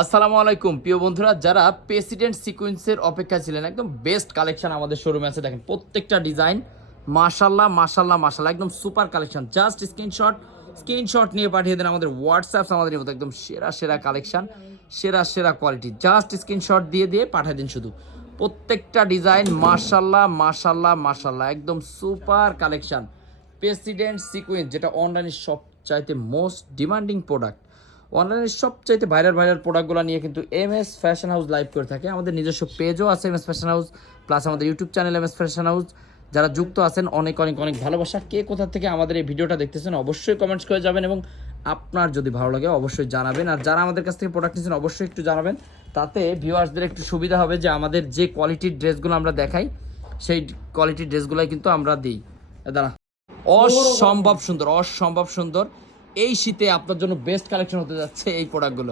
আসসালামু আলাইকুম প্রিয় বন্ধুরা, যারা প্রেসিডেন্ট সিকোয়েন্সের অপেক্ষা ছিলেন, একদম বেস্ট কালেকশন আমাদের শোরুমে আছে। দেখেন প্রত্যেকটা ডিজাইন মাশাল্লাহ মাশাল্লাহ মাশাল্লাহ, একদম সুপার কালেকশন। জাস্ট স্ক্রিনশট নিয়ে পাঠিয়ে দেন আমাদের হোয়াটসঅ্যাপ, আমাদের মতো একদম সেরা সেরা কালেকশন, সেরা সেরা কোয়ালিটি। জাস্ট স্ক্রিনশট দিয়ে পাঠিয়ে দিন শুধু। প্রত্যেকটা ডিজাইন মাশাল্লাহ মাশাল্লাহ মাশাল্লাহ, একদম সুপার কালেকশন। প্রেসিডেন্ট সিকোয়েন্স, যেটা অনলাইনের সবচাইতে মোস্ট ডিমান্ডিং প্রোডাক্ট, অনলাইনের সবচাইতে ভাইরাল প্রোডাক্টগুলো নিয়ে কিন্তু এমএস ফ্যাশন হাউস লাইভ করে থাকে। আমাদের নিজস্ব পেজও আছে এমএস ফ্যাশন হাউস, প্লাস আমাদের YouTube channel MS fashion house. যারা যুক্ত আছেন অনেক অনেক অনেক ভালোবাসা। কে কোথা থেকে আমাদের এই ভিডিওটা দেখতেছেন অবশ্যই কমেন্টস করে যাবেন, এবং আপনার যদি ভালো লাগে অবশ্যই জানাবেন। আর যারা আমাদের কাছ থেকে প্রোডাক্ট নিচ্ছেন অবশ্যই একটু জানাবেন, তাতে ভিউয়ার্সদের একটু সুবিধা হবে যে আমাদের যে কোয়ালিটির ড্রেসগুলো আমরা দেখাই সেই কোয়ালিটির ড্রেসগুলোই কিন্তু আমরা দিই। দাঁড়া, অসম্ভব সুন্দর, অসম্ভব সুন্দর। এই শীতে আপনার জন্য বেস্ট কালেকশন হতে যাচ্ছে এই প্রোডাক্টগুলো।